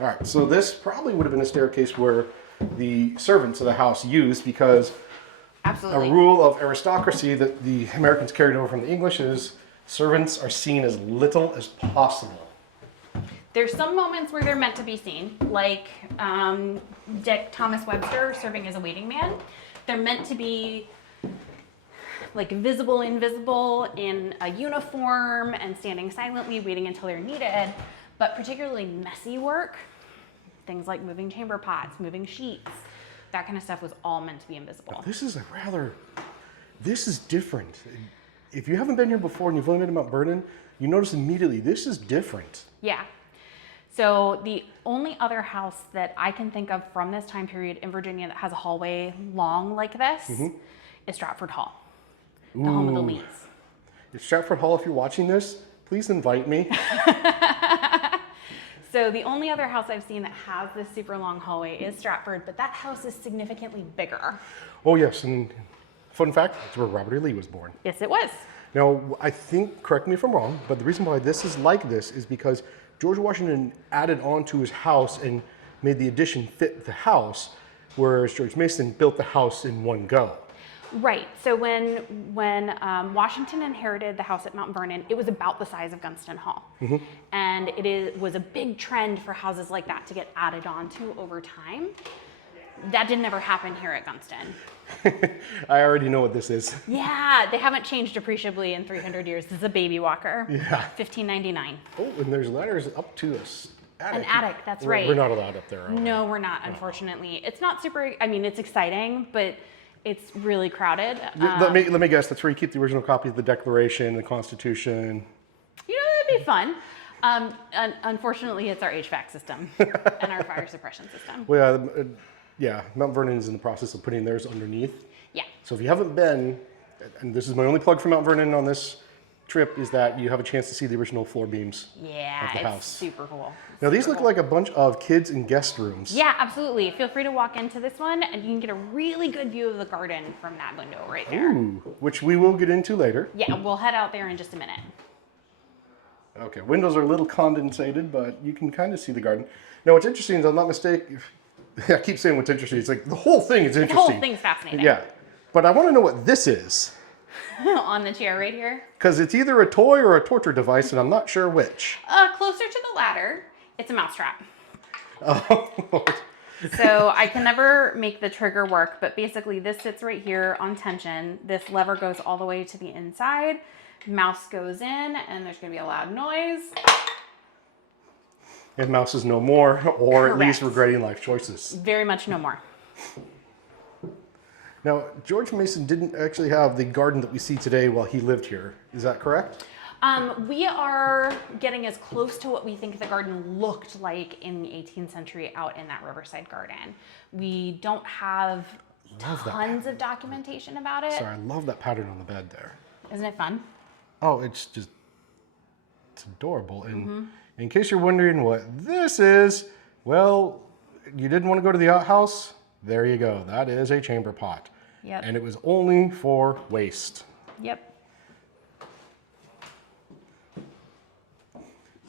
All right, so this probably would have been a staircase where the servants of the house used, because Absolutely. a rule of aristocracy that the Americans carried over from the English is servants are seen as little as possible. There's some moments where they're meant to be seen, like Dick Thomas Webster serving as a waiting man. They're meant to be like visible, invisible in a uniform and standing silently, waiting until they're needed. But particularly messy work, things like moving chamber pots, moving sheets, that kind of stuff was all meant to be invisible. This is this is different. If you haven't been here before and you've only been to Mount Vernon, you notice immediately this is different. Yeah. So the only other house that I can think of from this time period in Virginia that has a hallway long like this is Stratford Hall, the home of the Lees. If Stratford Hall, if you're watching this, please invite me. So the only other house I've seen that has this super long hallway is Stratford, but that house is significantly bigger. Oh yes, and fun fact, it's where Robert E. Lee was born. Yes, it was. Now, I think, correct me if I'm wrong, but the reason why this is like this is because George Washington added on to his house and made the addition fit the house, whereas George Mason built the house in one go. Right. So when Washington inherited the house at Mount Vernon, it was about the size of Gunston Hall. And was a big trend for houses like that to get added on to over time. That didn't ever happen here at Gunston. I already know what this is. Yeah, they haven't changed appreciably in 300 years. This is a baby walker. Yeah. $15.99. Oh, and there's ladders up to this attic. An attic, that's right. We're not allowed up there. No, we're not, unfortunately. It's not super, I mean, it's exciting, but it's really crowded. Let me guess, that's where you keep the original copy of the Declaration, the Constitution. You know, that'd be fun. Unfortunately, it's our HVAC system and our fire suppression system. Well, yeah, Mount Vernon is in the process of putting theirs underneath. Yeah. So if you haven't been, and this is my only plug for Mount Vernon on this trip, is that you have a chance to see the original floor beams of the house. It's super cool. Now these look like a bunch of kids and guest rooms. Yeah, absolutely. Feel free to walk into this one and you can get a really good view of the garden from that window right there. Ooh, which we will get into later. Yeah, we'll head out there in just a minute. Okay, windows are a little condensated, but you can kind of see the garden. Now what's interesting is, I'm not mistaken, I keep saying what's interesting, it's like the whole thing is interesting. The whole thing's fascinating. Yeah, but I want to know what this is. On the chair right here. Because it's either a toy or a torture device, and I'm not sure which. Closer to the latter, it's a mousetrap. Oh. So I can never make the trigger work, but basically this sits right here on tension. This lever goes all the way to the inside. Mouse goes in, and there's going to be a loud noise. And Mouse is no more, or Correct. at least regretting life choices. Very much no more. Now, George Mason didn't actually have the garden that we see today while he lived here. Is that correct? We are getting as close to what we think the garden looked like in the 18th century out in that Riverside garden. We don't have tons of documentation about it. Sorry, I love that pattern on the bed there. Isn't it fun? Oh, it's adorable. And in case you're wondering what this is, well, you didn't want to go to the outhouse? There you go. That is a chamber pot. Yep. And it was only for waste. Yep.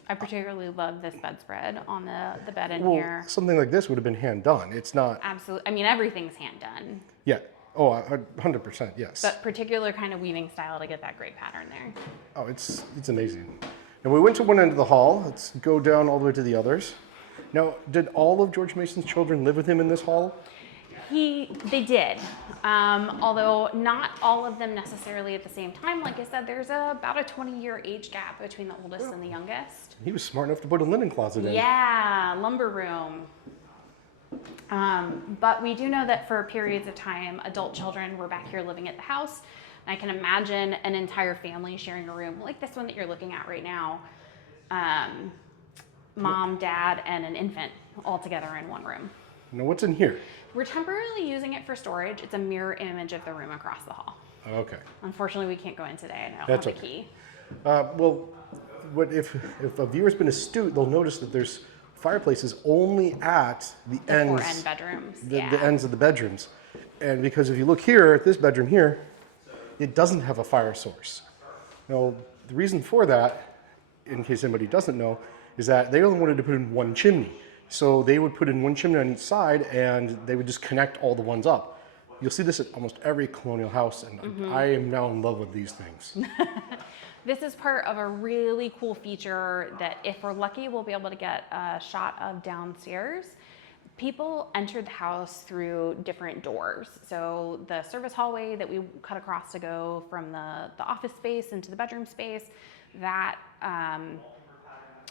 I particularly love this bedspread on the bed in here. Something like this would have been hand done. It's not. Absolutely. I mean, everything's hand done. Yeah. Oh, 100%, yes. But particular kind of weaving style to get that great pattern there. Oh, it's amazing. And we went to one end of the hall. Let's go down all the way to the others. Now, did all of George Mason's children live with him in this hall? They did, although not all of them necessarily at the same time. Like I said, there's about a 20-year age gap between the oldest and the youngest. He was smart enough to put a linen closet in. Yeah, lumber room. But we do know that for periods of time, adult children were back here living at the house. And I can imagine an entire family sharing a room like this one that you're looking at right now. Mom, dad, and an infant all together in one room. Now, what's in here? We're temporarily using it for storage. It's a mirror image of the room across the hall. Okay. Unfortunately, we can't go in today. I don't That's have the okay. key. Well, if a viewer's been astute, they'll notice that there's fireplaces only at the ends. Four end bedrooms. The ends of the bedrooms. And because if you look here at this bedroom here, it doesn't have a fire source. Now, the reason for that, in case anybody doesn't know, is that they only wanted to put in one chimney. So they would put in one chimney on each side, and they would just connect all the ones up. You'll see this at almost every colonial house, and I am now in love with these things. This is part of a really cool feature that if we're lucky, we'll be able to get a shot of downstairs. People entered the house through different doors. So the service hallway that we cut across to go from the office space into the bedroom space, that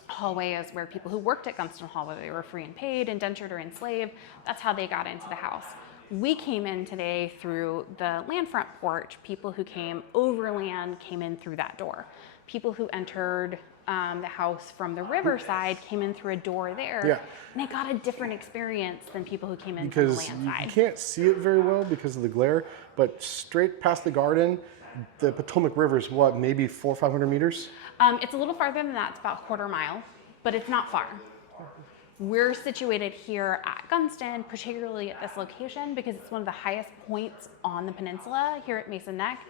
hallway is where people who worked at Gunston Hall, whether they were free and paid, indentured, or enslaved, that's how they got into the house. We came in today through the landfront porch. People who came overland came in through that door. People who entered the house from the riverside came in through a door there. Yeah. And they got a different experience than people who came in Because from the land you side. can't see it very well because of the glare, but straight past the garden, the Potomac River is what, maybe 400 or 500 meters? It's a little farther than that. It's about a quarter mile, but it's not far. We're situated here at Gunston, particularly at this location, because it's one of the highest points on the peninsula here at Mason Neck.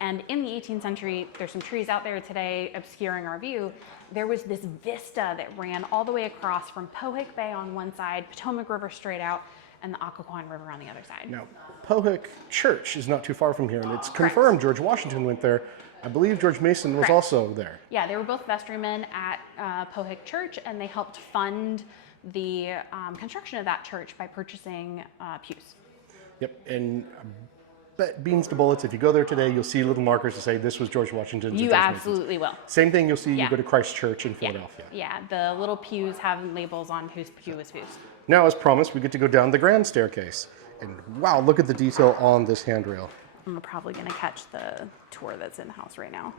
And in the 18th century, there's some trees out there today obscuring our view. There was this vista that ran all the way across from Pohick Bay on one side, Potomac River straight out, and the Occoquan River on the other side. Now, Pohick Church is not too far from here, and it's confirmed George Washington went there. I believe George Mason was also there. Yeah, they were both vestrymen at Pohick Church, and they helped fund the construction of that church by purchasing pews. Yep, and bet beans to bullets, if you go there today, you'll see little markers to say this was George Washington's. You and George absolutely Mason's. will. Same thing you'll see Yeah. you go to Christ Church in Yeah. Philadelphia. Yeah, the little pews have labels on whose pew is whose. Now, as promised, we get to go down the grand staircase. And wow, look at the detail on this handrail. I'm probably going to catch the tour that's in the house right now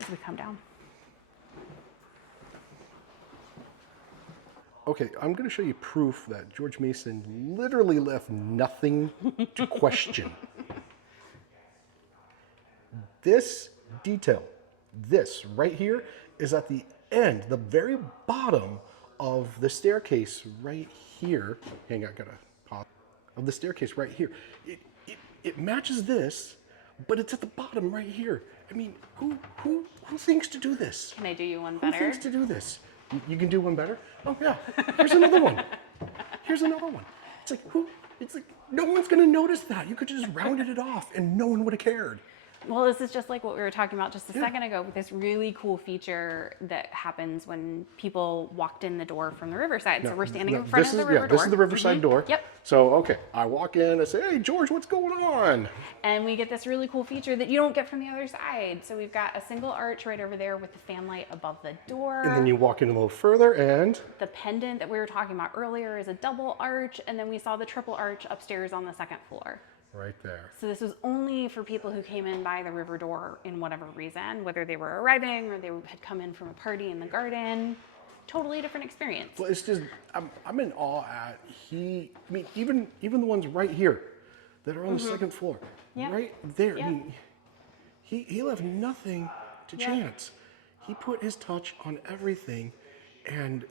as we come down. Okay, I'm going to show you proof that George Mason literally left nothing to question. This detail, this right here, is at the end, the very bottom of the staircase right here. Hang on, I gotta pause. Of the staircase right here. It matches this, but it's at the bottom right here. I mean, who thinks to do this? Can I do you one Who better? thinks to do this? You can do one better? Oh yeah, here's another one. Here's another one. It's like, it's like, no one's gonna notice that. You could just rounded it off and no one would have cared. Well, this is just like what we were talking about just a second ago with this really cool feature that happens when people walked in the door from the riverside. So we're standing in front of the river door. This is the riverside door. Yep. So, okay, I walk in, I say, hey, George, what's going on? And we get this really cool feature that you don't get from the other side. So we've got a single arch right over there with the fan light above the door. And then you walk in a little further and... The pendant that we were talking about earlier is a double arch, and then we saw the triple arch upstairs on the second floor. Right there. So this was only for people who came in by the river door in whatever reason, whether they were arriving or they had come in from a party in the garden. Totally different experience. Well, it's just, I'm in awe at, I mean, even the ones right here that are on the second floor, Yeah. right there, Yeah. I mean, he left nothing to chance. He put his touch on everything, and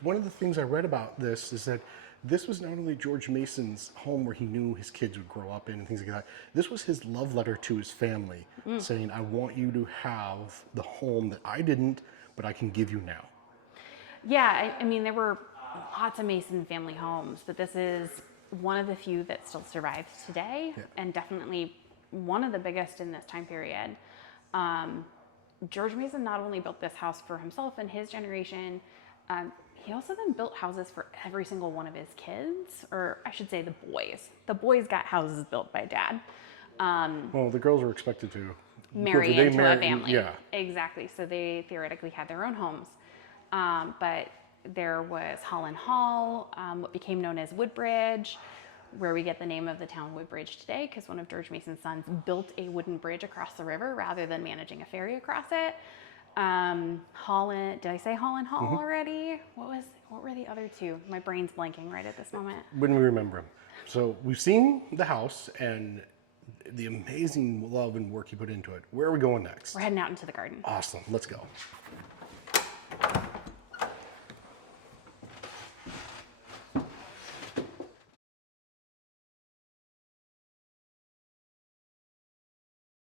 one of the things I read about this is that this was not only George Mason's home where he knew his kids would grow up in and things like that. This was his love letter to his family, saying, I want you to have the home that I didn't, but I can give you now. Yeah, I mean, there were lots of Mason family homes, but this is one of the few that still survives today, and definitely one of the biggest in this time period. George Mason not only built this house for himself and his generation, he also then built houses for every single one of his kids, or I should say the boys. The boys got houses built by Dad. Well, the girls were expected to Marry into a family. Yeah. Exactly. So they theoretically had their own homes. But there was Holland Hall, what became known as Woodbridge, where we get the name of the town Woodbridge today, because one of George Mason's sons built a wooden bridge across the river rather than managing a ferry across it. Holland, did I say Holland Hall already? What were the other two? My brain's blanking right at this moment. When we remember him. So we've seen the house and the amazing love and work he put into it. Where are we going next? We're heading out into the garden. Awesome. Let's go.